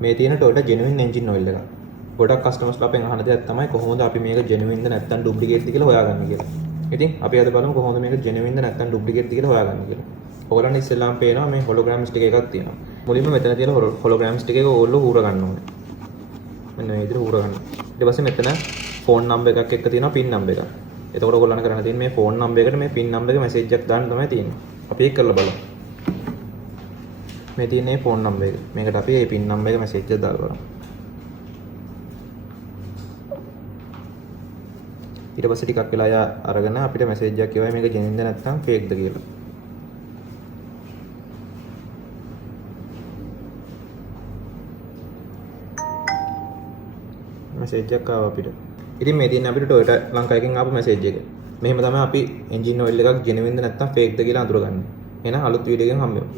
මේ තියෙන Toyota genuine engine oil එක. ගොඩක් කස්ටමර්ස්ලා අපෙන් අහන දෙයක් තමයි කොහොමද අපි මේක genuine ද නැත්නම් duplicate ද කියලා හොයාගන්නේ කියලා. ඉතින් අපි අද බලමු කොහොමද මේක genuine ද නැත්නම් duplicate ද කියලා හොයාගන්නේ කියලා. ඔයගලන්ට ඉස්සෙල්ලාම පේනවා මේ hologram stick එකක් තියෙනවා. මුලින්ම මෙතන තියෙන hologram stick එක ඕල්ලෝ හූර ගන්න ඕනේ. මෙන්න මේ විදිහට හූර ගන්න. ඊට පස්සේ මෙතන phone number එකක් එක්ක තියෙනවා pin number එකක්. එතකොට ඔයගොල්ලන් කරන්න තියෙන්නේ මේ phone number එකට මේ pin number එක message එකක් දාන්න තමයි තියෙන්නේ. අපි ඒක කරලා බලමු. මේ තියෙන්නේ phone number එක. මේකට අපි මේ pin number එක message එක දාලා බලමු. ඊට පස්සේ ටිකක් වෙලා යා අරගෙන අපිට මැසේජ් එකක් කියවයි මේක genuine ද නැත්නම් fake ද කියලා. මැසේජ් එකක් ආවා අපිට. ඉතින් මේ තියෙන්නේ අපිට Toyota ලංකා එකෙන් ආපු මැසේජ් එක. මෙහෙම තමයි අපි engine oil එකක් genuine ද නැත්නම් fake ද කියලා අඳුරගන්නේ. එහෙනම් අලුත් වීඩියෝ එකකින් හම්බෙමු.